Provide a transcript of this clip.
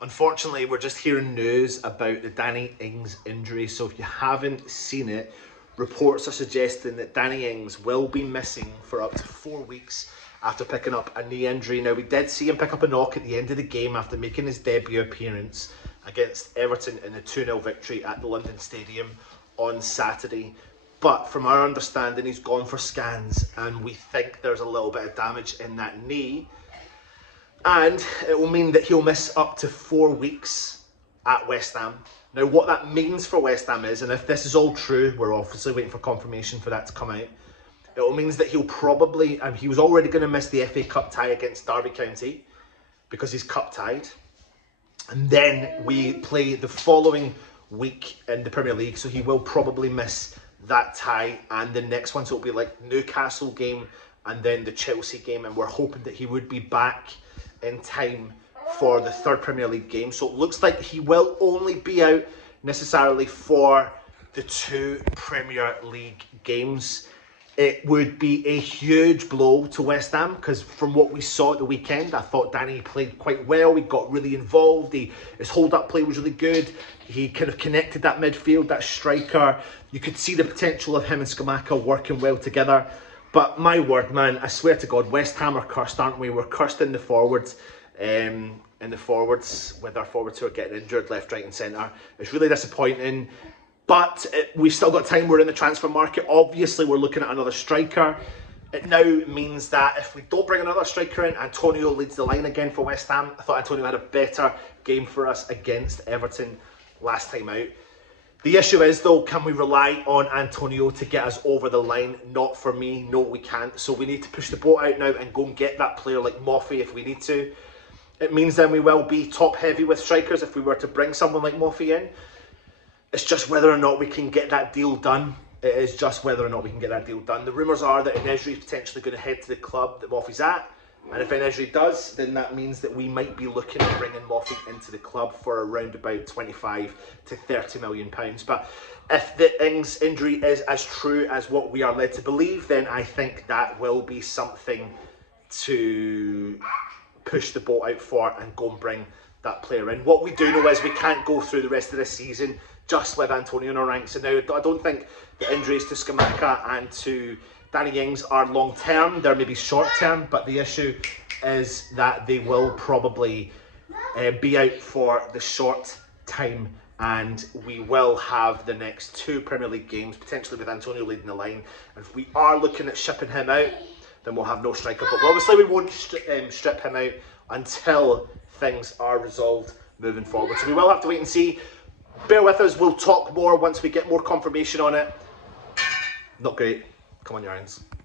Unfortunately, we're just hearing news about the Danny Ings injury. So if you haven't seen it, reports are suggesting that Danny Ings will be missing for up to 4 weeks after picking up a knee injury. Now, we did see him pick up a knock at the end of the game after making his debut appearance against Everton in the 2-0 victory at the London Stadium on Saturday. But from our understanding, he's gone for scans and we think there's a little bit of damage in that knee. And it will mean that he'll miss up to 4 weeks at West Ham. Now, what that means for West Ham is, and if this is all true, we're obviously waiting for confirmation for that to come out, it will mean that he'll probably, and he was already going to miss the FA Cup tie against Derby County because he's cup tied. And then we play the following week in the Premier League, so he will probably miss that tie and the next one. So it'll be like Newcastle game and then the Chelsea game, and we're hoping that he would be back in time for the third Premier League game. So it looks like he will only be out necessarily for the 2 Premier League games. It would be a huge blow to West Ham because from what we saw at the weekend, I thought Danny played quite well. He got really involved. His hold-up play was really good. He kind of connected that midfield, that striker. You could see the potential of him and Scamacca working well together. But my word, man, I swear to God, West Ham are cursed, aren't we? We're cursed in the forwards. With our forwards who are getting injured left, right and centre. It's really disappointing. But we've still got time. We're in the transfer market. Obviously, we're looking at another striker. It now means that if we don't bring another striker in, Antonio leads the line again for West Ham. I thought Antonio had a better game for us against Everton last time out. The issue is, though, can we rely on Antonio to get us over the line? Not for me. No, we can't. So we need to push the boat out now and go and get that player like Whufc if we need to. It means then we will be top heavy with strikers if we were to bring someone like Whufc in. It's just whether or not we can get that deal done. It is just whether or not we can get that deal done. The rumours are that Enesri is potentially going to head to the club that Whufc's at. And if Enesri does, then that means that we might be looking at bringing Whufc into the club for around about 25 to 30 million pounds. But if the Ings injury is as true as what we are led to believe, then I think that will be something to push the boat out for and go and bring that player in. What we do know is we can't go through the rest of this season just with Antonio in our ranks. And now I don't think the injuries to Scamacca and to Danny Ings are long term. They're maybe short term, but the issue is that they will probably be out for the short time, and we will have the next 2 Premier League games, potentially with Antonio leading the line. And if we are looking at shipping him out, then we'll have no striker. But obviously we won't strip him out until things are resolved moving forward. So we will have to wait and see. Bear with us, we'll talk more once we get more confirmation on it. Not great. Come on, your irons.